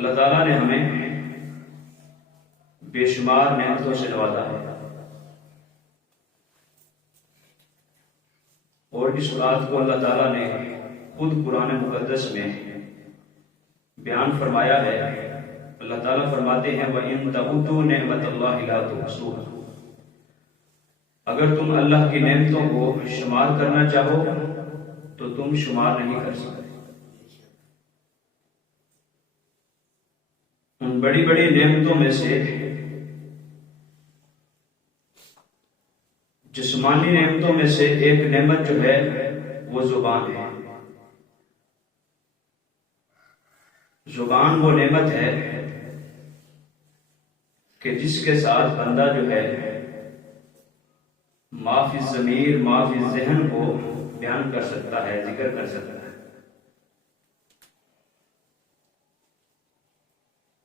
اللہ تعالیٰ نے ہمیں بے شمار نعمتوں سے نوازا ہے، اور اس بات کو اللہ تعالیٰ نے خود قرآن مقدس میں بیان فرمایا ہے۔ اللہ تعالیٰ فرماتے ہیں وَإِن تَعُدُّوا نِعْمَتَ اللَّهِ لَا تُحْصُوهَا، اگر تم اللہ کی نعمتوں کو شمار کرنا چاہو تو تم شمار نہیں کر سکتے۔ ان بڑی بڑی نعمتوں میں سے جسمانی نعمتوں میں سے ایک نعمت جو ہے وہ زبان ہے۔ زبان وہ نعمت ہے کہ جس کے ساتھ بندہ جو ہے ما فی الضمیر ما فی الذہن کو بیان کر سکتا ہے، ذکر کر سکتا ہے۔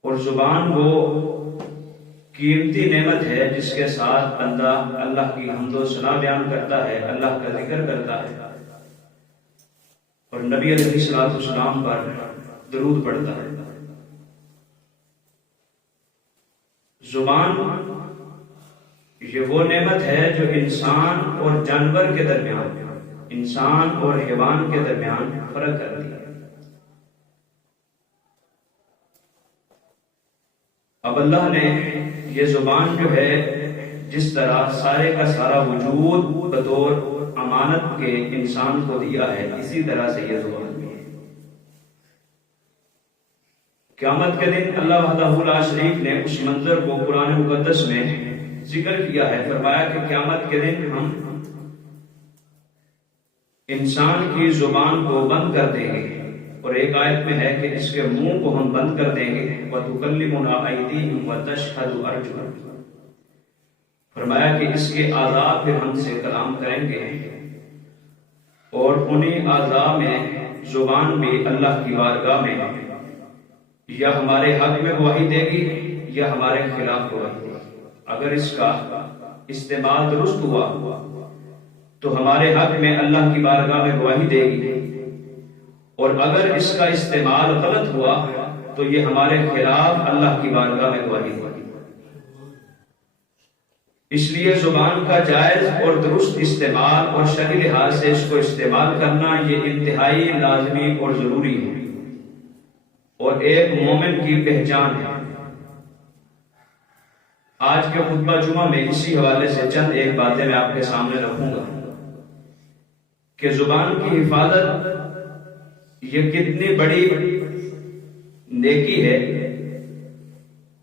اور زبان وہ قیمتی نعمت ہے جس کے ساتھ بندہ اللہ کی حمد و ثنا بیان کرتا ہے، اللہ کا ذکر کرتا ہے، اور نبی علیہ الصلوۃ والسلام پر درود پڑھتا ہے۔ زبان یہ وہ نعمت ہے جو انسان اور جانور کے درمیان، انسان اور حیوان کے درمیان فرق کرتی ہے۔ اب اللہ نے یہ زبان جو ہے جس طرح سارے کا سارا وجود بطور امانت کے انسان کو دیا ہے، اسی طرح سے یہ زبان بھی ہے۔ قیامت کے دن اللہ وحدہ لا شریک نے اس منظر کو قرآن مقدس میں ذکر کیا ہے، فرمایا کہ قیامت کے دن ہم انسان کی زبان کو بند کر دیں گے، اور ایک آیت میں ہے کہ اس کے منہ کو ہم بند کر دیں گے، وَتُكَلِّمُنَا أَيْدِيهِمْ وَتَشْهَدُ أَرْجُلُهُمْ، فرمایا کہ اس کے اعضاء پھر ہم سے کلام کریں گے، اور انہی اعضاء میں زبان بھی اللہ کی بارگاہ میں یا ہمارے حق میں گواہی دے گی یا ہمارے خلاف گواہی دے گی۔ اگر اس کا استعمال درست ہوا تو ہمارے حق میں اللہ کی بارگاہ میں گواہی دے گی، اور اگر اس کا استعمال غلط ہوا تو یہ ہمارے خلاف اللہ کی بارگاہ میں گواہی دے گی۔ اس لیے زبان کا جائز اور درست استعمال اور شرعی لحاظ سے اس کو استعمال کرنا یہ انتہائی لازمی اور ضروری ہے، اور ایک مومن کی پہچان ہے۔ آج کے خطبہ جمعہ میں اسی حوالے سے چند ایک باتیں میں آپ کے سامنے رکھوں گا کہ زبان کی حفاظت یہ کتنی بڑی نیکی ہے،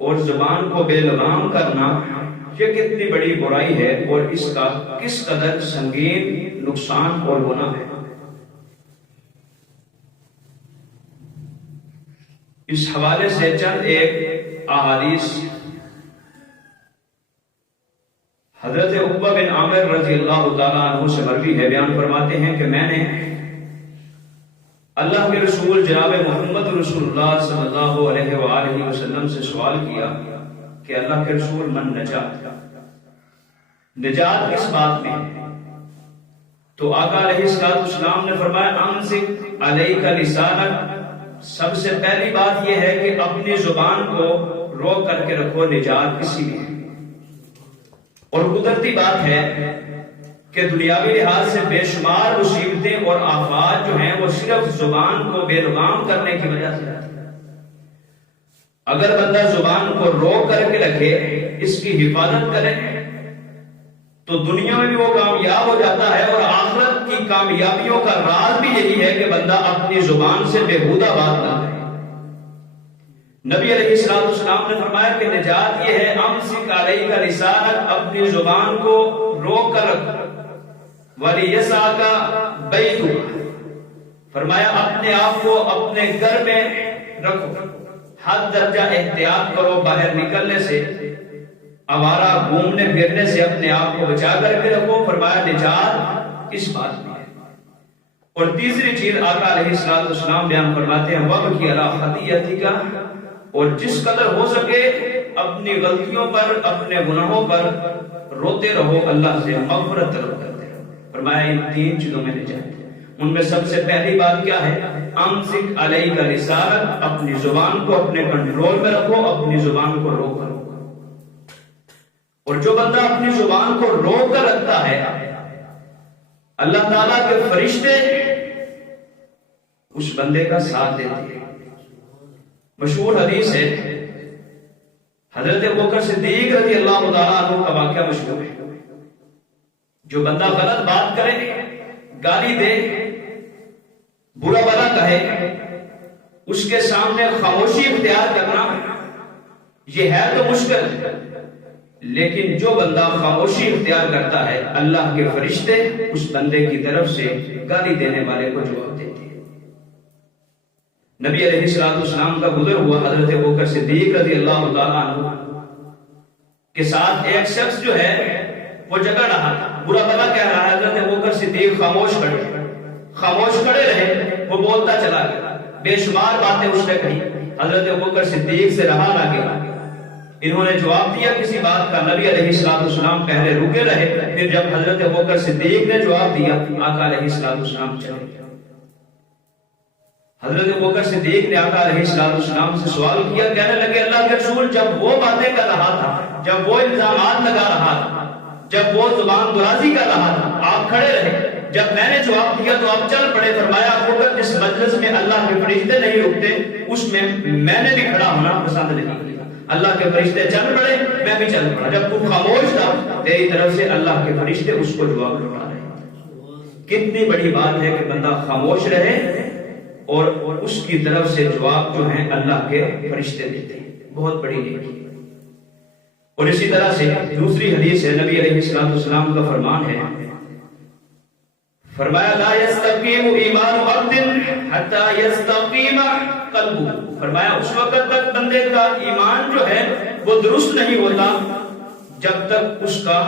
اور زبان کو بے لگام کرنا یہ کتنی بڑی برائی ہے، اور اس کا کس قدر سنگین نقصان اور گناہ ہے۔ اس حوالے سے چند ایک احادیث حضرت عقبہ بن عامر رضی اللہ تعالیٰ عنہ سے مروی ہے، بیان فرماتے ہیں کہ میں نے اللہ کے رسول جناب محمد رسول اللہ صلی اللہ علیہ وآلہ وسلم سے سوال کیا کہ اللہ کے رسول من نجات، نجات کس بات میں؟ تو آقا علیہ السلام نے فرمایا امسک علیک لسانک، سب سے پہلی بات یہ ہے کہ اپنی زبان کو روک کر کے رکھو، نجات کسی میں۔ اور قدرتی بات ہے کہ دنیاوی لحاظ سے بے شمار مصیبتیں اور آفات جو ہیں وہ صرف زبان کو بے لگام کرنے کی وجہ سے آتی ہیں۔ اگر بندہ زبان کو روک کر کے رکھے، اس کی حفاظت کرے، تو دنیا میں بھی وہ کامیاب ہو جاتا ہے، اور آخرت کی کامیابیوں کا راز بھی یہی ہے کہ بندہ اپنی زبان سے بےہودہ بات نہ کرے۔ نبی علیہ السلام نے فرمایا کہ نجات یہ ہے امسک علیک لسانک، اپنی زبان کو روک کر رکھو، وَلِيَسْعَكَ بَيْتُكَ، فرمایا اپنے آپ کو اپنے گھر میں رکھو، حد درجہ احتیاط کرو باہر نکلنے سے، آوارہ گھومنے پھرنے سے اپنے آپ کو بچا کر کے رکھو۔ فرمایا نجات اس بات میں ہے۔ اور تیسری چیز آقا علیہ السلام بیان فرماتے ہیں وَبْكِ عَلَىٰ خَطِيئَتِكَ، اور جس قدر ہو سکے اپنی غلطیوں پر، اپنے گناہوں پر روتے رہو، اللہ سے مغفرت طلب کرتے رہو۔ فرمایا ان تین چیزوں میں نجات ہے۔ ان میں سب سے پہلی بات کیا ہے؟ امسک علیک لسانک، اپنی زبان کو اپنے کنٹرول میں رکھو، اپنی زبان کو روک کر رکھو۔ اور جو بندہ اپنی زبان کو روک کر رکھتا ہے، اللہ تعالیٰ کے فرشتے اس بندے کا ساتھ دیتے ہیں۔ مشہور حدیث ہے، حضرت ابوبکر صدیق رضی اللہ تعالیٰ عنہ کا واقعہ مشہور ہے۔ جو بندہ غلط بات کرے، گالی دے، برا بھلا کہے، اس کے سامنے خاموشی اختیار کرنا یہ ہے تو مشکل، لیکن جو بندہ خاموشی اختیار کرتا ہے، اللہ کے فرشتے اس بندے کی طرف سے گالی دینے والے کو جواب دیتے ہیں۔ نبی علیہ الصلوۃ والسلام کا گزر ہوا، حضرت ابوبکر صدیق رضی اللہ تعالیٰ عنہ کے ساتھ ایک شخص جو ہے وہ جگڑ رہا تھا، برا بھلا کہہ رہا ہے۔ حضرت ابوبکر صدیق خاموش کھڑے رہے، وہ بولتا چلا گیا، بے شمار باتیں اس نے کہی، حضرت ابوبکر صدیق سے رہا نہ گیا۔ انہوں نے جواب دیا کسی بات کا، نبی علیہ الصلوۃ والسلام پہلے رکے رہے، پھر جب حضرت ابوبکر صدیق نے جواب دیا، آقا علیہ الصلوۃ والسلام چلے گئے۔ حضرت ابوبکر صدیق نے آقا علیہ الصلوۃ والسلام سے سوال کیا، کہنے لگے اللہ کے رسول، جب وہ باتیں کر رہا تھا، جب وہ الزامات لگا رہا تھا، جب وہ زبان درازی کر رہا تھا، آپ کھڑے رہے، جب میں نے جواب دیا تو آپ چل پڑے۔ فرمایا ابوبکر جس مجلس میں اللہ کے فرشتے نہیں رکتے اس میں میں نے بھی کھڑا ہونا پسند نہیں کیا۔ اللہ کے فرشتے چل پڑے، میں بھی چل پڑا۔ جب تو خاموش تھا، تیری طرف سے اللہ کے فرشتے اس کو جواب لوٹا رہے ہیں۔ کتنی بڑی بات ہے کہ بندہ خاموش رہے اور اس کی طرف سے جواب جو ہیں اللہ کے فرشتے دیتے ہیں، بہت بڑی نیکی۔ اور اسی طرح سے دوسری حدیث ہے، نبی علیہ الصلوۃ والسلام کا فرمان ہے، فرمایا لا یستقیم ایمان عبد حتی یستقیم قلبہ، فرمایا اس وقت تک بندے کا ایمان جو ہے وہ درست نہیں ہوتا جب تک اس کا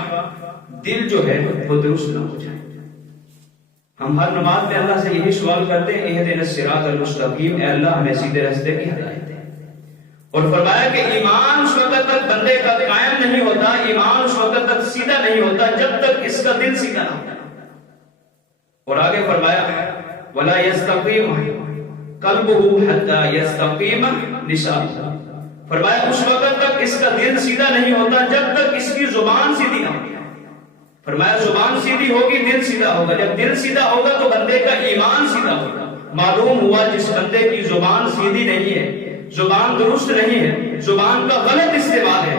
دل جو ہے وہ درست نہ ہو جائے۔ ہم ہر نماز میں اللہ سے یہی سوال کرتے ہیں، اہدنا الصراط المستقیم، اے اللہ ہمیں سیدھے راستے کی ہدایت دے۔ اور فرمایا کہ ایمان اس وقت تک بندے کا قائم نہیں ہوتا، ایمان اس وقت تک سیدھا نہیں ہوتا جب تک اس کا دل سیدھا نہ ہوتا۔ اور آگے فرمایا وَلَا يَسْتَقِيمُ قَلْبُهُ حَتَّى يَسْتَقِيمَ لِسَانُهُ، فرمایا اس وقت تک اس کا دل سیدھا نہیں ہوتا جب تک اس کی زبان سیدھی نہ ہوتی۔ فرمایا زبان سیدھی ہوگی، دل سیدھا ہوگا، جب دل سیدھا ہوگا تو بندے کا ایمان سیدھا ہوگا۔ معلوم ہوا جس بندے کی زبان سیدھی نہیں ہے، زبان درست نہیں ہے، زبان کا غلط استعمال ہے،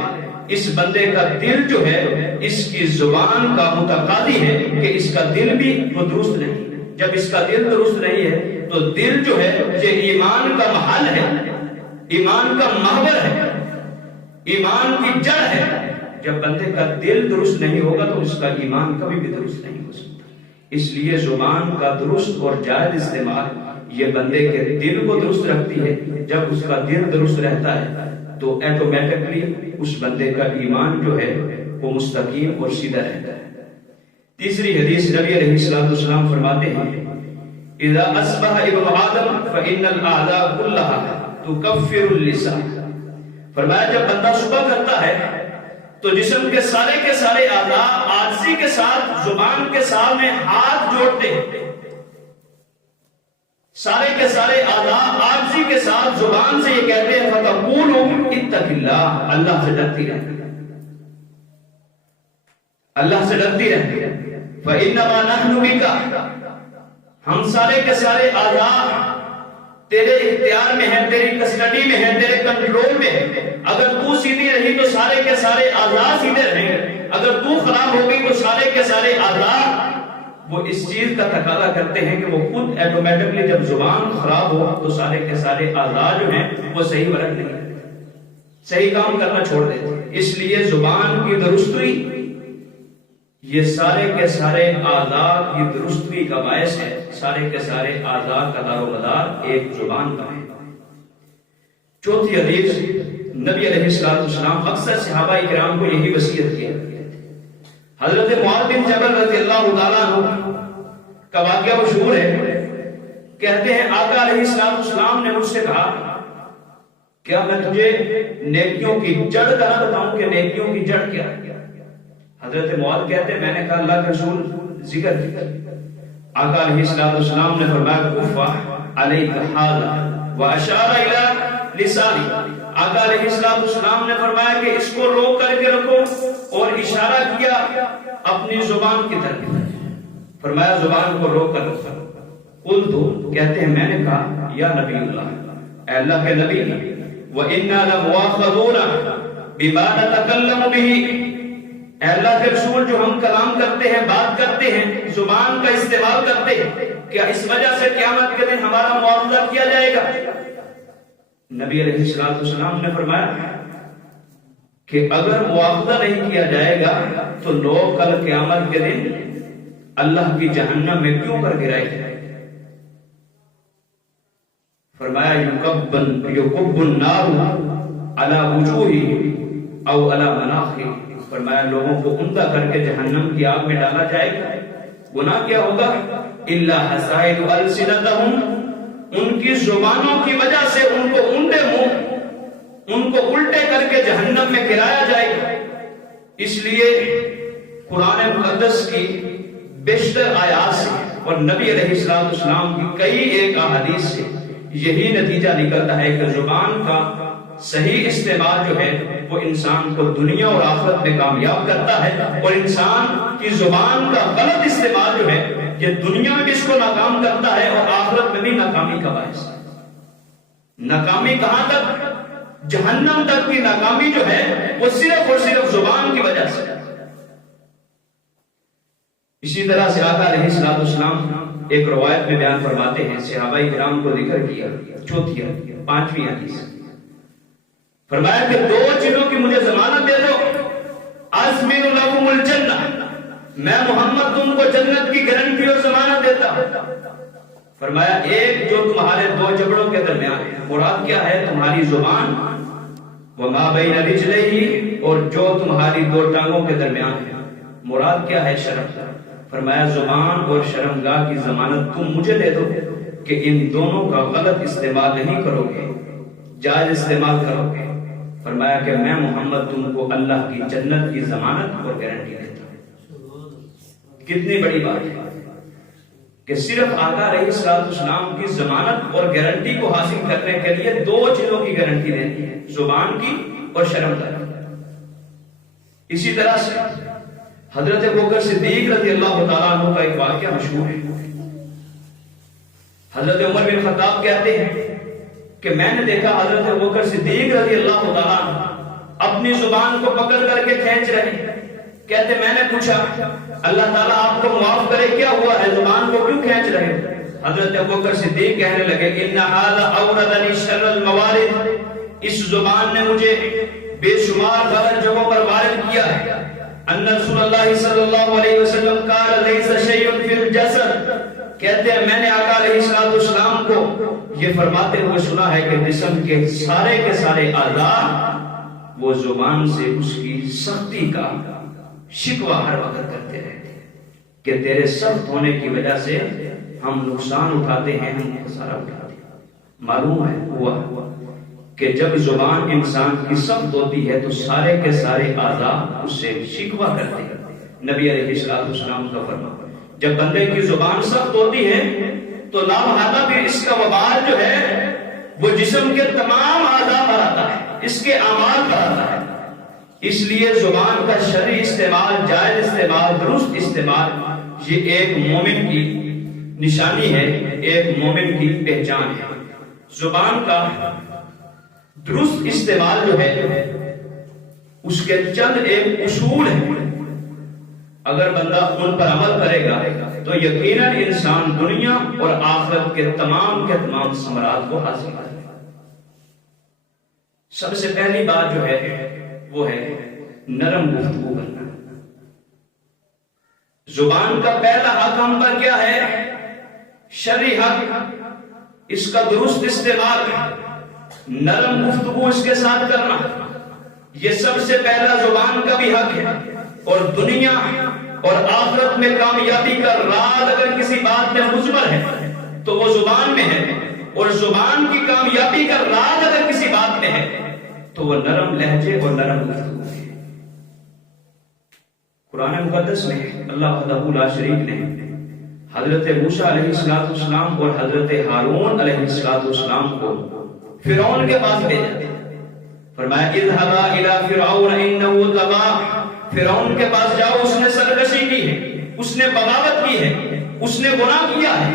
اس بندے کا دل جو ہے اس کی زبان کا متقاضی ہے کہ اس کا دل بھی وہ درست نہیں ہے۔ جب اس کا دل درست نہیں ہے تو دل جو ہے یہ ایمان کا محل ہے، ایمان کا محور ہے، ایمان کی جڑ ہے۔ جب بندے کا دل درست نہیں ہوگا تو اس کا ایمان کبھی بھی درست نہیں ہو سکتا۔ اس لیے زبان کا درست اور جائز استعمال یہ بندے کے دل کو درست رکھتی ہے۔ جب اس کا دل درست رہتا ہے تو ایٹومیٹکلی اس بندے کا ایمان جو ہے وہ مستقیم اور سیدھا رہتا ہے۔ تیسری حدیث نبی علیہ الصلوۃ والسلام فرماتے ہیں اذا اصبح ابن آدم فإن الأعضاء كلها تكفر اللسان، فرمایا جب بندہ صبح کرتا ہے تو جسم کے سارے اعضاء عاجزی کے ساتھ زبان کے سامنے ہاتھ جوڑتے ہیں، سارے کے سارے اعضاء عاجزی کے ساتھ زبان سے یہ کہتے ہیں فتقول اتق اللہ، اللہ سے ڈرتی رہتی ہے، اللہ سے ڈرتی رہتی ہے۔ فإنما نحن بك، ہم سارے کے سارے اعضاء تیرے اختیار میں ہیں، تیری کسٹڈی میں ہیں، تیرے کنٹرول میں ہیں۔ اگر تو سیدھی رہی تو سارے کے سارے اعضاء سیدھے رہیں گے، اگر تو خراب ہو گئی تو سارے کے سارے اعضاء وہ اس چیز کا تقاضا کرتے ہیں کہ وہ خود ایٹومیٹکلی جب زبان خراب ہو تو سارے کے سارے اعضاء جو ہیں وہ صحیح ورک نہیں کرتے، صحیح کام کرنا چھوڑ دیتے۔ اس لیے زبان کی درستی یہ سارے کے سارے اعضاء کی درستی کا باعث ہے، سارے کے سارے اعضاء کا دار و مدار ایک زبان کا ہے۔ چوتھی حدیث نبی علیہ الصلوۃ والسلام اکثر صحابہ کرام کو یہی وصیت کی، حضرت معاذ بن جبل رضی اللہ تعالیٰ عنہ کا واقعہ مشہور ہے، کہتے ہیں آقا علیہ السلام نے مجھ سے کہا کیا میں تجھے نیکیوں کی جڑ کا نہ بتاؤں کہ نیکیوں کی جڑ کیا ہے؟ حضرت معاذ کہتے ہیں میں نے کہا اللہ کے رسول ذکر کیا۔ آقا علیہ السلام نے فرمایا کفا علیک ھذا واشار الی لسانی. آقا علیہ السلام نے فرمایا کہ اس کو روک کر کے رکھو اور اشارہ کیا اپنی زبان کی طرف. فرمایا زبان کو روک کر رکھو. قلت کہتے ہیں میں نے کہا یا نبی اللہ, اے اللہ کے نبی, وَإِنَّا لَمُؤَاخَذُونَ بِمَا نَتَكَلَّمُ بِهِ, اے اللہ کے رسول جو ہم کلام کرتے ہیں, بات کرتے ہیں, زبان کا استعمال کرتے ہیں, کیا اس وجہ سے قیامت کے دن ہمارا معاوضہ کیا جائے گا؟ نبی علیہ السلام نے فرمایا کہ اگر معاوضہ نہیں کیا جائے گا تو لوگ کل قیامت کے دن اللہ کی جہنم میں کیوں کر گرائے جائے گا؟ فرمایا یکب النار علی وجوہ او علی مناخ, فرمایا لوگوں کو اوندا کر کے جہنم کی آگ میں ڈالا جائے گا. گناہ کیا ہوگا؟ الا حسائد السنتہم, ان کی زبانوں کی وجہ سے ان کو اونڈے منہ, ان کو الٹے کر کے جہنم میں گرایا جائے گا. اس لیے قرآن مقدس کی بیشتر آیات سے اور نبی علیہ السلام کی کئی ایک احادیث سے یہی نتیجہ نکلتا ہے کہ زبان کا صحیح استعمال جو ہے وہ انسان کو دنیا اور آخرت میں کامیاب کرتا ہے, اور انسان کی زبان کا غلط استعمال جو ہے یہ دنیا میں اس کو ناکام کرتا ہے اور آخرت میں بھی ناکامی کا باعث ہے. ناکامی کہاں تک؟ جہنم تک کی ناکامی جو ہے وہ صرف اور صرف زبان کی وجہ سے. اسی طرح سے آقا علیہ السلام ایک روایت میں بیان فرماتے ہیں, صحابہ کرام کو ذکر کیا, چوتھی پانچویں حدیث, فرمایا کہ دو چیزوں کی مجھے ضمانت دے دو, اضمن لکم الجنہ, میں محمد تم کو جنت کی گارنٹی اور ضمانت دیتا ہوں. فرمایا ایک جو تمہارے دو جبڑوں کے درمیان ہے, مراد کیا ہے؟ تمہاری زبان, وما بین رجلیہ, اور جو تمہاری دو ٹانگوں کے درمیان ہے, مراد کیا ہے؟ شرم. فرمایا زبان اور شرمگاہ کی ضمانت تم مجھے دے دو کہ ان دونوں کا غلط استعمال نہیں کرو گے, جائز استعمال کرو گے. فرمایا کہ میں محمد تم کو اللہ کی جنت کی ضمانت اور گارنٹی دیتا ہوں. کتنی بڑی بات ہے کہ صرف آقا علیہ السلام کی ضمانت اور گارنٹی کو حاصل کرنے کے لیے دو چیزوں کی گارنٹی دینی ہے, زبان کی اور شرمگاہ. اسی طرح سے حضرت ابوبکر صدیق رضی اللہ تعالیٰ عنہ کا ایک واقعہ مشہور ہے. حضرت عمر بن خطاب کہتے ہیں کہ میں نے دیکھا حضرت ابوبکر صدیق رضی اللہ تعالیٰ عنہ اپنی زبان کو پکڑ کر کے کھینچ رہے. کہتے میں نے پوچھا اللہ تعالیٰ آپ کو معاف کرے کیا ہوا ہے, زبان کو کیوں کھینچ رہے؟ حضرت ابوبکر صدیق کہنے لگے ان ھذا اوردنی شر الموارد, اس زبان نے مجھے بے شمار غلط جگہوں پر وارد کیا ہے. ان رسول اللہ صلی اللہ علیہ وسلم قال لیس شیء فی الجسد, کہتے ہیں میں نے آقا علیہ السلام کو یہ فرماتے ہوئے سنا ہے کہ جسم کے سارے اعضاء وہ زبان سے اس کی سختی کا شکوہ ہر وقت کرتے رہتے ہیں کہ تیرے سخت ہونے کی وجہ سے ہم نقصان اٹھاتے ہیں, ہم خسارہ اٹھاتے ہیں. معلوم ہے ہوا کہ جب زبان انسان کی سخت ہوتی ہے تو سارے کے سارے اعضاء اس سے شکوہ کرتے ہیں. نبی علیہ السلام کا فرمان, جب بندے کی زبان سخت ہوتی ہے تو لا محالہ پھر اس کا وبال جو ہے وہ جسم کے تمام اعضاء پر آتا ہے, اس کے اعمال پر آتا ہے. اس لیے زبان کا شرعی استعمال, جائز استعمال, درست استعمال یہ ایک مومن کی نشانی ہے, ایک مومن کی پہچان ہے. زبان کا درست استعمال جو ہے اس کے چند ایک اصول ہیں, اگر بندہ ان پر عمل کرے گا تو یقیناً انسان دنیا اور آخرت کے تمام ثمرات کو حاصل کرے گا. سب سے پہلی بات جو ہے وہ ہے نرم گفتگو کرنا. زبان کا پہلا حق ہم پر کیا ہے؟ شرعی حق, اس کا درست استعمال, نرم گفتگو اس کے ساتھ کرنا, یہ سب سے پہلا زبان کا بھی حق ہے. اور دنیا اور آخرت میں کامیابی کا راز اگر کسی بات میں مضمر ہے تو وہ زبان میں ہے, اور زبان کی کامیابی کا راز اگر کسی بات میں ہے تو وہ نرم لہجے اور نرم گفتگو ہے. قرآن مقدس میں اللہ وحدہ لا شریک نے حضرت موسیٰ علیہ السلام اور حضرت ہارون علیہ السلام کو فرعون کے پاس بھیجا، فرمایا اذهبا الى فرعون انه طغى، فرعون کے پاس جاؤ، اس نے سرکشی کی ہے، اس نے بغاوت کی ہے، اس نے گناہ کیا ہے،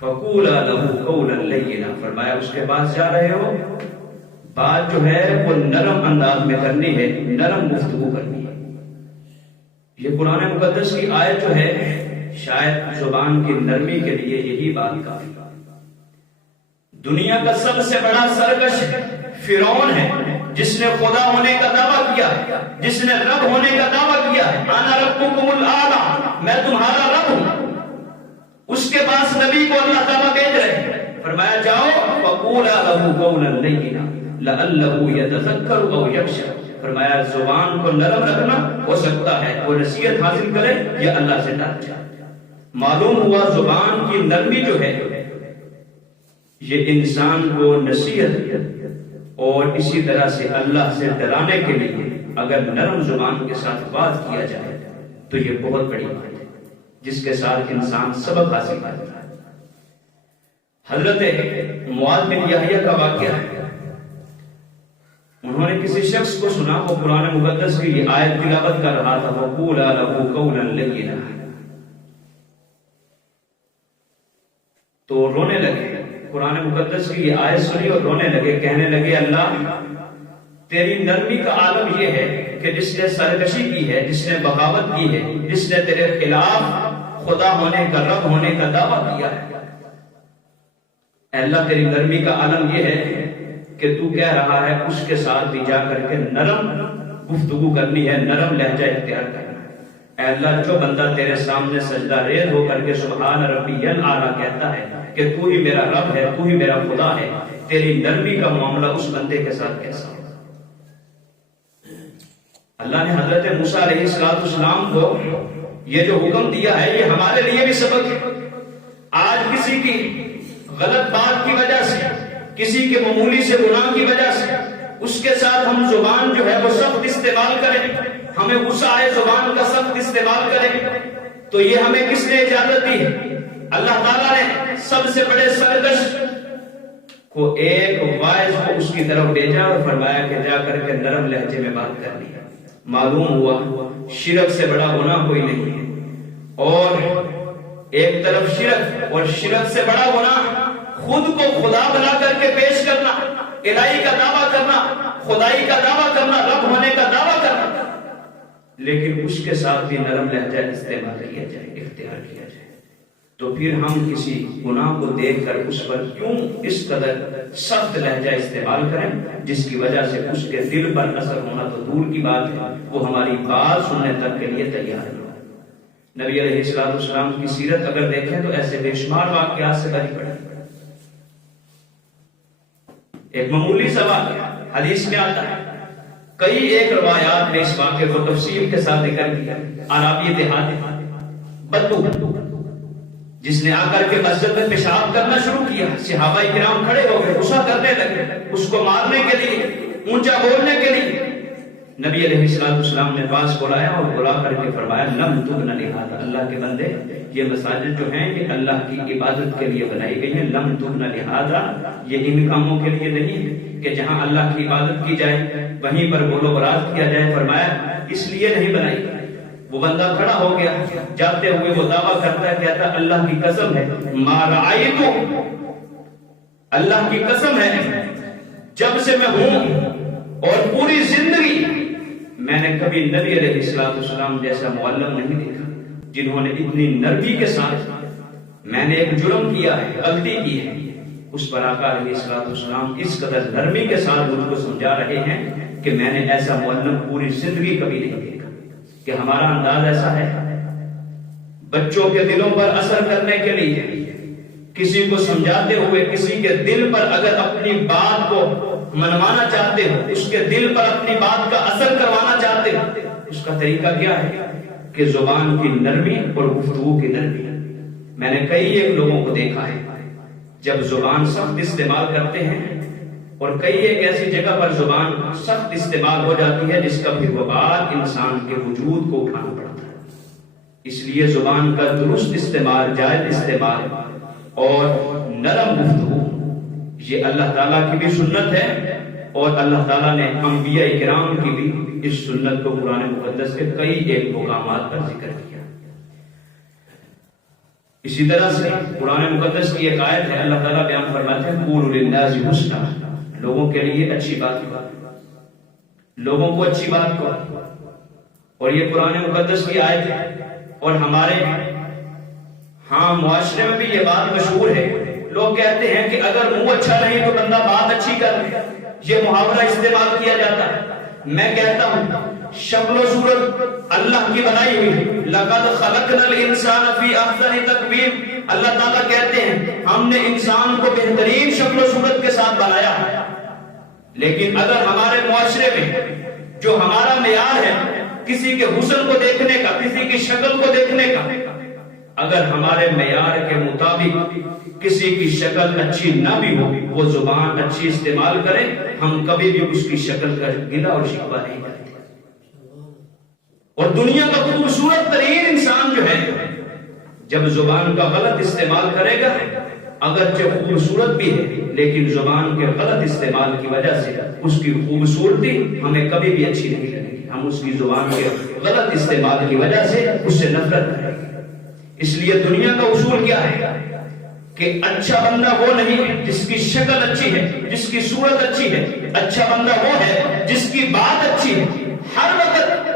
فقولا له قولا لینا، فرمایا اس کے پاس جا رہے ہو، بات جو ہے وہ نرم انداز میں کرنی ہے، نرم گفتگو کرنی ہے۔ یہ قرآن مقدس کی آیت جو ہے شاید زبان کی نرمی کے لیے یہی بات کافی۔ دنیا کا سب سے بڑا سرکش فرعون ہے، جس نے خدا ہونے کا دعویٰ کیا ہے، جس نے رب ہونے کا دعویٰ کیا ہے، انا ربکم الاعلی، میں تمہارا رب ہوں۔ اس کے پاس نبی کو اللہ تعالیٰ بھیج رہے ہیں، فرمایا جاؤ فقولا له قولا لینا لعلہ یتذکر او یخشی، فرمایا زبان کو نرم رکھنا، ہو سکتا ہے وہ نصیحت حاصل کرے یا اللہ سے ڈر جائے۔ معلوم ہوا زبان کی نرمی جو ہے یہ انسان کو نصیحت اور اسی طرح سے اللہ سے ڈرانے کے لیے اگر نرم زبان کے ساتھ بات کیا جائے تو یہ بہت بڑی بات ہے جس کے ساتھ انسان سبق حاصل کرتا ہے۔ حضرت معاذ بن یحییٰ کا واقعہ ہے، انہوں نے کسی شخص کو سنا، وہ قرآن مقدس کی یہ آیت تلاوت کر رہا تھا، وَقُولَا لَهُ قَوْلًا لَيِّنًا، تو رونے لگے، قرآن مقدس کی یہ آیت سنی اور رونے لگے، کہنے لگے اللہ تیری نرمی کا عالم یہ ہے کہ جس نے سرکشی کی ہے، جس نے بغاوت کی ہے، جس نے تیرے خلاف خدا ہونے کا رب ہونے کا دعویٰ کیا ہے، اے اللہ تیری نرمی کا عالم یہ ہے کہ تو کہہ رہا ہے اس کے ساتھ بھی جا کر کے نرم گفتگو کرنی ہے، نرم لہجہ اختیار کرنا ہے۔ اے اللہ جو بندہ تیرے سامنے سجدہ ریز ہو کر کے سبحان ربی الاعلیٰ کہتا ہے کہ تو ہی میرا رب ہے، تو ہی میرا خدا ہے، تیری نرمی کا معاملہ اس بندے کے ساتھ کیسا ہوگا؟ اللہ نے حضرت موسیٰ علیہ السلام کو یہ جو حکم دیا ہے یہ ہمارے لیے بھی سبق ہے۔ آج کسی کی غلط بات کی وجہ سے، کسی کے معمولی سے گناہ کی وجہ سے اس کے ساتھ ہم زبان جو ہے وہ سخت استعمال کریں، ہمیں غصہ آئے زبان کا سخت استعمال کریں، تو یہ ہمیں کس نے اجازت دی ہے؟ اللہ تعالیٰ نے سب سے بڑے سرکش کو ایک واعظ کو اس کی طرف بھیجا اور فرمایا کہ جا کر کے نرم لہجے میں بات کرنی ہے۔ معلوم ہوا شرک سے بڑا گناہ کوئی نہیں ہے، اور ایک طرف شرک، اور شرک سے بڑا گناہ خود کو خدا بنا کر کے پیش کرنا، الہی کا دعویٰ کرنا، خدائی کا دعویٰ کرنا، رب ہونے کا دعویٰ کرنا، لیکن اس کے ساتھ بھی نرم لہجہ استعمال کیا جائے، اختیار کیا جائے، تو پھر ہم کسی گناہ کو دیکھ کر اس پر کیوں اس قدر سخت لہجہ استعمال کریں جس کی وجہ سے اس کے دل پر اثر ہونا تو دور کی بات ہے، وہ ہماری بات سننے تک کے لیے تیار ہے۔ نبی علیہ السلام کی سیرت اگر دیکھیں تو ایسے بے شمار واقعات سے بھری پڑی۔ ایک معمولی سا واقعہ حدیث میں آتا ہے، کئی ایک روایات میں اس واقعے کو تفصیل کے ساتھ ذکر کیا۔ عربی دیہاتی بدو جس نے آ کر کے مسجد میں پیشاب کرنا شروع کیا، صحابہ کرام کھڑے ہو گئے، غصہ کرنے لگے، اس کو مارنے کے لیے، اونچا بولنے کے لیے۔ نبی علیہ السلام نے پاس بلایا اور بلا کر کے فرمایا لم تبن لہذا، اللہ کے بندے یہ مساجد جو ہیں یہ اللہ کی عبادت کے لیے بنائی گئی ہیں، لم تبن لہذا یہ ان کاموں کے لیے نہیں ہے کہ جہاں اللہ کی عبادت کی جائے وہیں پر بول و برات کیا جائے، فرمایا اس لیے نہیں بنائی۔ وہ بندہ کھڑا ہو گیا، جاتے ہوئے وہ دعویٰ کرتا ہے، کہتا اللہ کی قسم ہے ما رأیتو، اللہ کی قسم ہے جب سے میں ہوں اور پوری زندگی میں نے کبھی نبی علیہ السلام جیسا معلم نہیں دیکھا جنہوں نے اتنی نرمی کے ساتھ، میں نے ایک جرم کیا ہے، غلطی کی ہے، اس پر آقا علیہ السلام اس قدر نرمی کے ساتھ مجھ کو سمجھا رہے ہیں کہ میں نے ایسا معلم پوری زندگی کبھی نہیں دیکھا۔ کہ ہمارا انداز ایسا ہے بچوں کے دلوں پر اثر کرنے کے لیے، کسی کو سمجھاتے ہوئے کسی کے دل پر اگر اپنی بات کو منوانا چاہتے ہو، اس کے دل پر اپنی بات کا اثر کروانا چاہتے ہو، اس کا طریقہ کیا ہے کہ زبان کی نرمی اور گفتگو کی نرمی۔ میں نے کئی ایک لوگوں کو دیکھا ہے جب زبان سخت استعمال کرتے ہیں اور کئی ایک ایسی جگہ پر زبان سخت استعمال ہو جاتی ہے جس کا پھر وبال انسان کے وجود کو اٹھانا پڑتا ہے۔ اس لیے زبان کا درست استعمال، جائز استعمال اور نرم گفتگو یہ اللہ تعالیٰ کی بھی سنت ہے، اور اللہ تعالیٰ نے انبیاء کرام کی بھی اس سنت کو قرآن مقدس کے کئی ایک مقامات پر ذکر کیا۔ اسی طرح سے قرآن مقدس کی ایک آیت ہے، اللہ تعالیٰ بیان فرماتے ہیں قولوا للناس حسنا، لوگوں کے لیے اچھی بات کرو، لوگوں کو اچھی بات کرو۔ اور یہ قرآن مقدس کی آیت ہے، اور ہمارے معاشرے میں بھی یہ بات مشہور ہے۔ لوگ کہتے ہیں کہ اگر منہ اچھا نہیں تو بندہ بات اچھی کر لے، یہ محاورہ استعمال کیا جاتا ہے۔ میں کہتا ہوں شکل و صورت اللہ کی بنائی ہوئی، لقد خلقنا الانسان فی احسن تقویم، اللہ تعالیٰ کہتے ہیں ہم نے انسان کو بہترین شکل و صورت کے ساتھ بنایا ہے۔ لیکن اگر ہمارے معاشرے میں جو ہمارا معیار ہے کسی کے حسن کو دیکھنے کا، کسی کی شکل کو دیکھنے کا، اگر ہمارے معیار کے مطابق کسی کی شکل اچھی نہ بھی ہو، وہ زبان اچھی استعمال کرے، ہم کبھی بھی اس کی شکل کا گلہ اور شکوہ نہیں کرتے۔ اور دنیا کا خوبصورت ترین انسان جو ہے جب زبان کا غلط استعمال کرے گا، اگرچہ خوبصورت بھی ہے لیکن زبان کے غلط استعمال کی وجہ سے اس کی خوبصورتی ہمیں کبھی بھی اچھی نہیں لگے گی، ہم اس کی زبان کے غلط استعمال کی وجہ سے اس سے نفرت کریں گے۔ اس لیے دنیا کا اصول کیا ہے کہ اچھا بندہ وہ نہیں ہے جس کی شکل اچھی ہے، جس کی صورت اچھی ہے، اچھا بندہ وہ ہے جس کی بات اچھی ہے۔ ہر وقت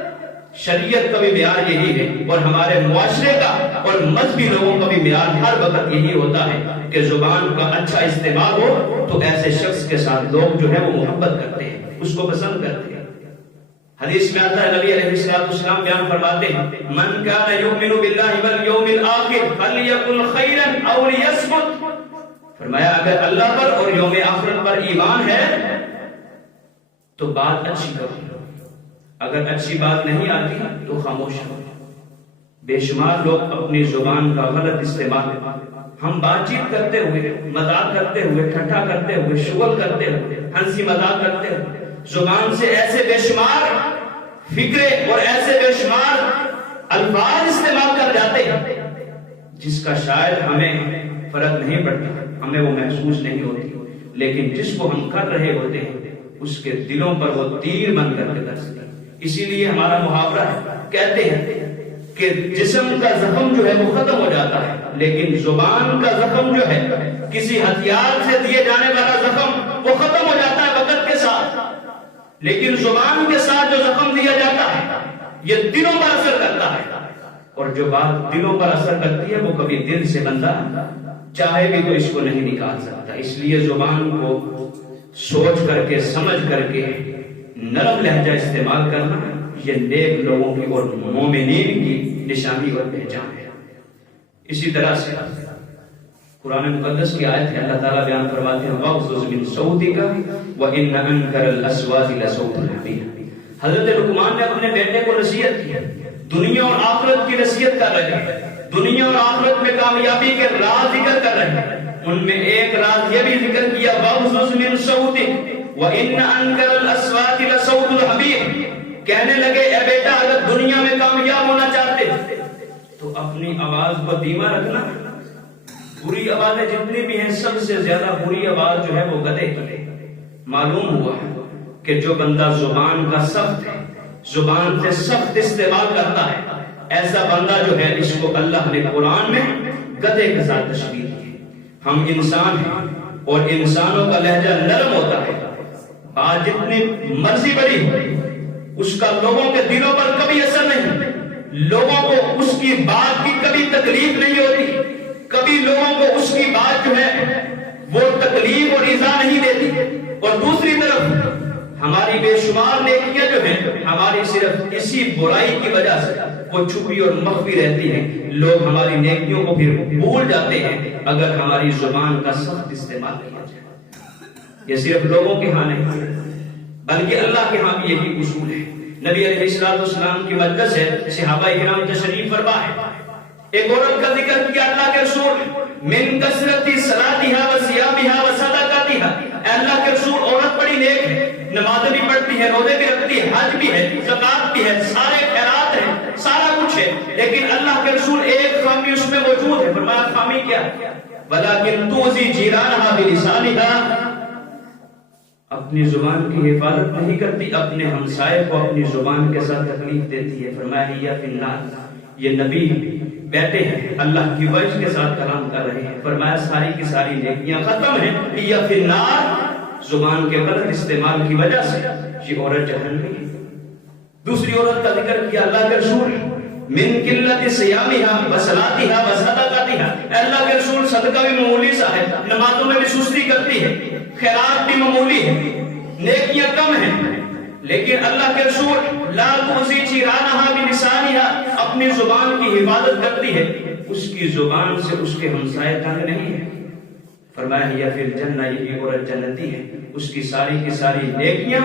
شریعت کا بھی معیار یہی ہے، اور ہمارے معاشرے کا اور مذہبی لوگوں کا بھی معیار ہر وقت یہی ہوتا ہے کہ زبان کا اچھا استعمال ہو تو ایسے شخص کے ساتھ لوگ جو ہے وہ محبت کرتے ہیں، اس کو پسند کرتے ہیں۔ حدیث میں آتا ہے نبی علیہ السلام بیان فرماتے ہیں من کان یؤمن باللہ والیوم الآخر فلیقل خیرا او لیصمت، فرمایا اگر اللہ پر اور یوم آخرت پر ایمان ہے تو بات اچھی کرو، اگر اچھی بات نہیں آتی تو خاموش ہو۔ بے شمار لوگ اپنی زبان کا غلط استعمال، ہم بات چیت کرتے ہوئے، مذاق کرتے ہوئے، ٹھٹھا کرتے ہوئے، شغل کرتے ہوئے، ہنسی مذاق کرتے ہوئے زبان سے ایسے بے شمار فکرے اور ایسے بے شمار الفاظ استعمال کر جاتے ہیں جس کا شاید ہمیں فرق نہیں پڑتا، ہمیں وہ محسوس نہیں ہوتی، لیکن جس کو ہم کر رہے ہوتے ہیں اس کے دلوں پر وہ تیر بن کر کے دستے ہیں۔ اسی لیے ہمارا محاورہ ہے، کہتے ہیں کہ جسم کا زخم جو ہے وہ ختم ہو جاتا ہے، لیکن زبان کا زخم جو ہے، کسی ہتھیار سے دیے جانے والا زخم وہ ختم ہو جاتا ہے وقت کے ساتھ، لیکن زبان کے ساتھ جو زخم دیا جاتا ہے یہ دلوں پر اثر کرتا ہے، اور جو بات دلوں پر اثر کرتی ہے وہ کبھی دل سے بندہ چاہے بھی تو اس کو نہیں نکال سکتا۔ اس لیے زبان کو سوچ کر کے، سمجھ کر کے نرم لہجہ استعمال کرنا یہ نیک لوگوں کی اور مومنین کی نشانی اور پہچان ہے۔ اسی طرح سے قرآن مقدس کی آیت ہے، اللہ تعالیٰ بیان فرماتے ہیں وَاغْضُضْ مِنْ صَوْتِكَ وَإِنَّ أَنكَرَ الْأَصْوَاتِ لَصَوْتُ الْحَمِيرِ۔ حضرت لقمان نے اپنے بیٹے کو نصیحت کی، دنیا اور آخرت کی نصیحت کر رہے ہیں، دنیا اور آخرت میں کامیابی کے راز ذکر کر رہے ہیں۔ ان میں ایک راز یہ بھی ذکر کیا وَاغْضُضْ مِنْ صَوْتِكَ وَإِنَّ أَنكَرَ الْأَصْوَاتِ لَصَوْتُ الْحَمِيرِ۔ کہنے لگے اے بیٹا اگر دنیا میں کامیاب ہونا چاہتے تو اپنی آواز کو دھیما رکھنا، بری آوازیں جتنی بھی ہیں سب سے زیادہ بری آواز جو ہے وہ گدھے کی ہے۔ معلوم ہوا کہ جو بندہ زبان کا سخت ہے، زبان سے سخت استعمال کرتا ہے، ایسا بندہ جو ہے اس کو اللہ نے قرآن میں گدھے کے ساتھ تشبیہ دی ہے۔ ہم انسان ہیں اور انسانوں کا لہجہ نرم ہوتا ہے، بات جتنی مرضی بڑی ہو اس کا لوگوں کے دلوں پر کبھی اثر نہیں، لوگوں کو اس کی بات کی کبھی تکلیف نہیں ہوتی، کبھی لوگوں کو اس کی بات جو ہے وہ تکلیف اور ایذا نہیں دیتی۔ اور دوسری طرف ہماری بے شمار نیکیاں جو ہیں ہماری صرف اسی برائی کی وجہ سے وہ چھپی اور مخفی رہتی ہیں، لوگ ہماری نیکیوں کو پھر بھول جاتے ہیں اگر ہماری زبان کا سخت استعمال کیا جائے۔ یہ صرف لوگوں کے ہاں نہیں بلکہ اللہ کے ہاں بھی یہی اصول ہے۔ نبی علیہ السلام کی مجلس سے صحابہ کرام تشریف فرما ہے، ایک عورت کا ذکر کیا اللہ کے رسول من کثرت صلاتها وصیامها وصدقاتها، اے اللہ کے رسول عورت بڑی نیک ہے، نمازیں بھی پڑھتی ہے، روزے بھی رکھتی ہے، حج بھی ہے، زکات بھی ہے، سارے خیرات ہیں، سارا کچھ ہے، لیکن اللہ کے رسول ایک خامی اس میں موجود ہے۔ فرمایا خامی کیا؟ وَلَكِنْ تُؤْذِي جِيرَانَهَا بِلِسَانِهَا، اپنی زبان کی حفاظت نہیں کرتی، اپنے ہمسائے کو اپنی زبان کے ساتھ تکلیف دیتی ہے۔ فرمایا ہِیَ فِی النَّارِ، یہ نبی بیٹھے ہیں اللہ کی وجہ کے ساتھ کلام کر رہے ہیں، فرمایا ساری کی ساری نیکیاں ختم ہیں، ہِیَ فِی النَّارِ، زبان کے غلط استعمال کی وجہ سے یہ عورت جہنمی ہے۔ دوسری عورت کا ذکر کیا اللہ کے رسول، من قلت صیامها وصلاتها وصدقاتها، اللہ کے رسول صدقہ بھی معمولی سا ہے، نمازوں میں بھی سستی کرتی ہے، خیرات بھی معمولی ہے، نیکیاں کم ہیں، لیکن اللہ کے رسول لا تؤذی جیرانها بلسانها، اپنی زبان کی حفاظت کرتی ہے، اس کی زبان سے اس کے ہمسائے تنگ نہیں ہے۔ فرمایا ہِیَ فِی الجنہ، یہ عورت جنتی ہے، اس کی ساری نیکیاں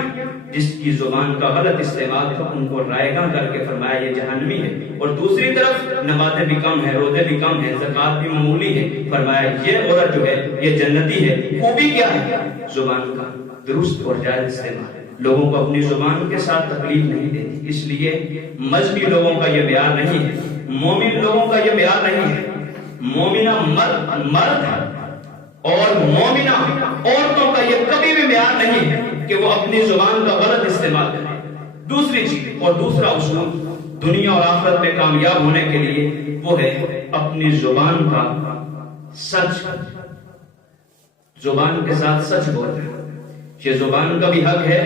جس کی زبان کا غلط استعمال تھا ان کو رائیگاں کر کے فرمایا یہ جہنمی ہے۔ اور دوسری طرف نمازیں بھی کم ہیں، روزے بھی کم ہیں، زکوٰۃ بھی معمولی ہے، فرمایا یہ عورت جو ہے یہ جنتی ہے۔ خوبی کیا ہے؟ زبان کا درست اور جائز استعمال، لوگوں کو اپنی زبان کے ساتھ تکلیف نہیں دیتی، اس لیے مذہبی لوگوں کا یہ معیار نہیں ہے، مومن لوگوں کا یہ معیار نہیں ہے۔ مومنہ مرد اور مومنہ عورتوں کا یہ کبھی بھی معیار نہیں ہے کہ وہ اپنی زبان کا غلط استعمال کریں۔ دوسری چیز اور دوسرا اصول دنیا اور آخرت میں کامیاب ہونے کے لیے وہ ہے اپنی زبان کا سچ، زبان کے ساتھ سچ بولنا، یہ زبان کا بھی حق ہے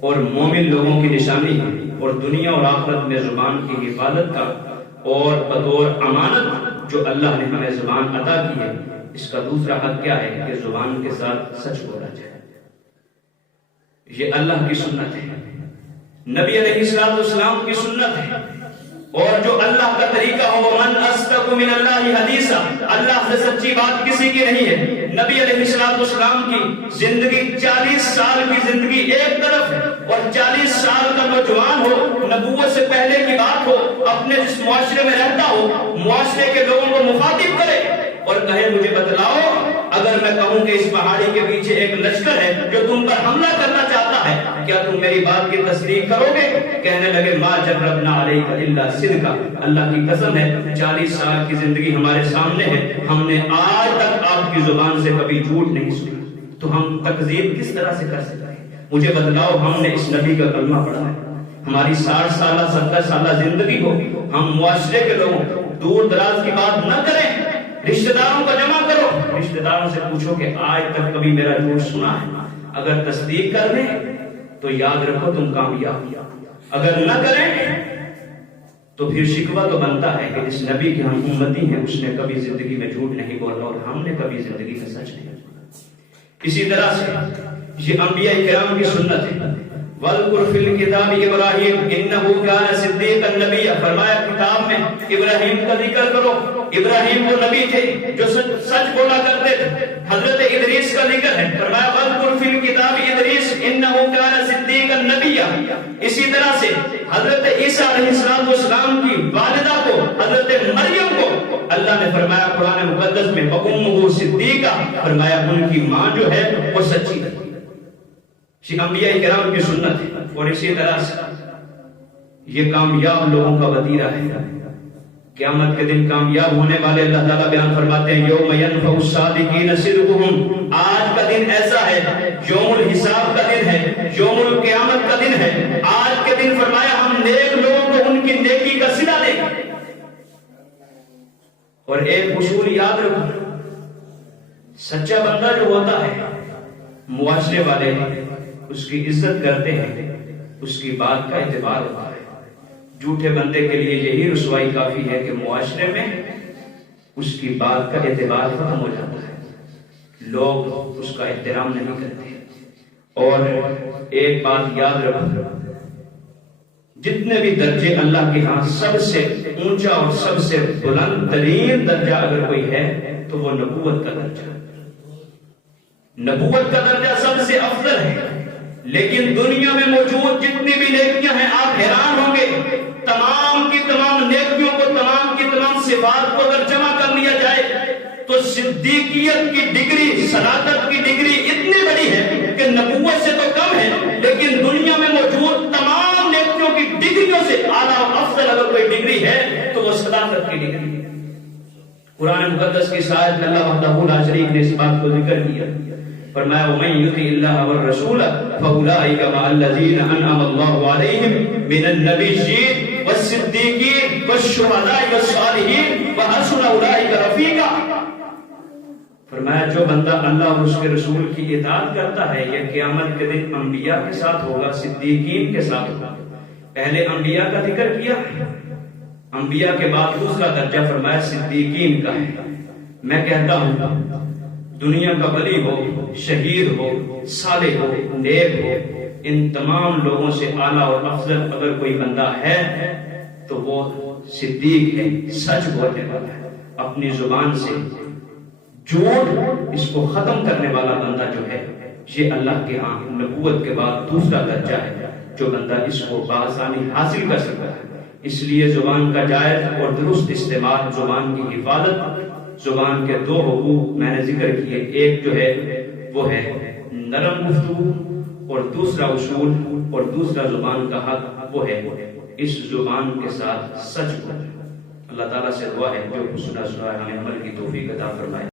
اور مومن لوگوں کی نشانی ہے، اور دنیا اور آخرت میں زبان کی حفاظت کا اور بطور امانت جو اللہ نے ہمیں زبان عطا کی ہے، اس کا دوسرا حق کیا ہے کہ زبان کے ساتھ سچ بولا جائے۔ یہ اللہ کی سنت ہے، نبی علیہ السلام کی سنت ہے، اور جو اللہ کا طریقہ ہو من اصدق من اللہ حدیثا، اللہ سے سچی بات کسی کی نہیں ہے۔ نبی علیہ السلام کی زندگی 40 سال کی زندگی ایک طرف ہے، اور 40 سال کا نوجوان ہو، نبوت سے پہلے کی بات ہو، اپنے جس معاشرے میں رہتا ہو، معاشرے کے لوگوں کو مخاطب کرے اور کہے مجھے بتلاؤ، اگر میں کہوں کہ اس پہاڑی کے پیچھے ایک لشکر ہے جو تم پر حملہ کرنا چاہتا ہے، کیا تم میری بات کی تصدیق کرو گے؟ کہنے لگے ما جربنا علیک الا صدقا، اللہ کی قسم ہے 40 سال کی زندگی ہمارے سامنے ہے، ہم نے آج تک آپ کی زبان سے کبھی جھوٹ نہیں سنا، تو ہم تکذیب کس طرح سے کر سکتے ہیں؟ مجھے بتلاؤ، ہم نے اس نبی کا کلمہ پڑھا ہے، ہماری 60 سالہ 70 سالہ زندگی ہو، ہم معاشرے کے لوگوں دور دراز کی بات نہ کریں، رشتہ داروں کا جمع کرو، رشتہ داروں سے پوچھو کہ آج تک کبھی میرا جھوٹ سنا ہے، اگر تصدیق کر لیں تو یاد رکھو تم کامیاب، اگر نہ کریں تو پھر شکوہ تو بنتا ہے کہ اس نبی کے ہم امتی ہیں، اس نے کبھی زندگی میں جھوٹ نہیں بولا اور ہم نے کبھی زندگی میں سچ نہیں بولا۔ اسی طرح سے یہ انبیاء کرام کی سنت ہے، وَاذْكُرْ فِي الْكِتَابِ إِبْرَاهِيمَ إِنَّهُ كَانَ صِدِّيقًا نَبِيًّا، فرمایا کتاب میں ابراہیم کا ذکر کرو، ابراہیم وہ نبی تھے جو سچ بولا کرتے تھے۔ حضرت ادریس کا ذکر ہے، فرمایا وَاذْكُرْ فِي الْكِتَابِ إِدْرِيسَ إِنَّهُ كَانَ صِدِّيقًا نَبِيًّا۔ اسی طرح سے حضرت عیسیٰ علیہ السلام کی والدہ کو، حضرت مریم کو اللہ نے فرمایا قرآن مقدس میں وَأُمُّهُ صِدِّيقَةٌ، فرمایا ان کی ماں جو ہے وہ سچی ہے۔ یہ انبیاء کرام کی سنت ہے، اور اسی طرح سے یہ کامیاب لوگوں کا وتیرہ ہے۔ قیامت کے دن کامیاب ہونے والے اللہ تعالیٰ بیان فرماتے ہیں یوم ینفع الصادقین صدقہم، آج کا دن ایسا ہے، یوم الحساب کا دن ہے، یوم القیامت کا دن ہے، آج کے دن فرمایا ہم نیک لوگوں کو ان کی نیکی کا صلہ دیں گے۔ اور ایک اصول یاد رکھو، سچا بندہ جو ہوتا ہے معاشرے والے اس کی عزت کرتے ہیں، اس کی بات کا اعتبار ہوتا ہے۔ جھوٹے بندے کے لیے یہی رسوائی کافی ہے کہ معاشرے میں اس کی بات کا اعتبار ختم ہو جاتا ہے، لوگ اس کا احترام نہیں کرتے۔ اور ایک بات یاد رکھو، جتنے بھی درجے اللہ کے ہاں سب سے اونچا اور سب سے بلند ترین درجہ اگر کوئی ہے تو وہ نبوت کا درجہ، نبوت کا درجہ سب سے افضل ہے۔ لیکن دنیا میں موجود جتنی بھی نیکیاں ہیں آپ حیران ہوں گے، تمام کی تمام نیکیوں کو، تمام کی تمام صفات کو اگر جمع کر لیا جائے تو صدیقیت کی ڈگری، صداقت کی ڈگری اتنی بڑی ہے کہ نبوت سے تو کم ہے، لیکن دنیا میں موجود تمام نیکیوں کی ڈگریوں سے اعلیٰ و افضل اگر قرآن مقدس کی آیت میں اللہ وحدہ لا شریک نے اس بات کو ذکر کیا، فرمایا وَمَن يُطِعِ اللَّهَ وَالرَّسُولَ فَأُولَٰئِكَ مَعَ الَّذِينَ أَنْعَمَ اللَّهُ عَلَيْهِم مِّنَ النَّبِيِّينَ وَالصِّدِّيقِينَ وَالشُّهَدَاءِ وَالصَّالِحِينَ وَحَسُنَ أُولَٰئِكَ رَفِيقًا۔ فرمایا جو بندہ اللہ اور اس کے رسول کی اطاعت کرتا ہے یہ قیامت کے دن انبیاء کے ساتھ ہوگا، صدیقین کے ساتھ ہوگا۔ پہلے انبیاء کا ذکر کیا، انبیاء کے بعد دوسرا درجہ فرمایا صدیقین کا ہے۔ میں کہتا ہوں دنیا کا ولی ہو، شہید ہو، صالح ہو، نیک ہو، ان تمام لوگوں سے اعلیٰ اور افضل اگر کوئی بندہ ہے تو وہ صدیق ہے، سچ بولنے والا ہے، اپنی زبان سے جھوٹ اس کو ختم کرنے والا بندہ جو ہے یہ اللہ کے ہاں نبوت کے بعد دوسرا درجہ ہے جو بندہ اس کو بآسانی حاصل کر سکتا ہے۔ اس لیے زبان کا جائز اور درست استعمال، زبان کی حفاظت، زبان کے دو حقوق میں نے ذکر کیے، ایک جو ہے وہ ہے نرم گفتگو اور دوسرا اصول، اور دوسرا زبان کا حق وہ ہے اس زبان کے ساتھ سچ بولنا۔ اللہ تعالیٰ سے دعا ہے جو سنا ہمیں عمل کی توفیق عطا فرمائے۔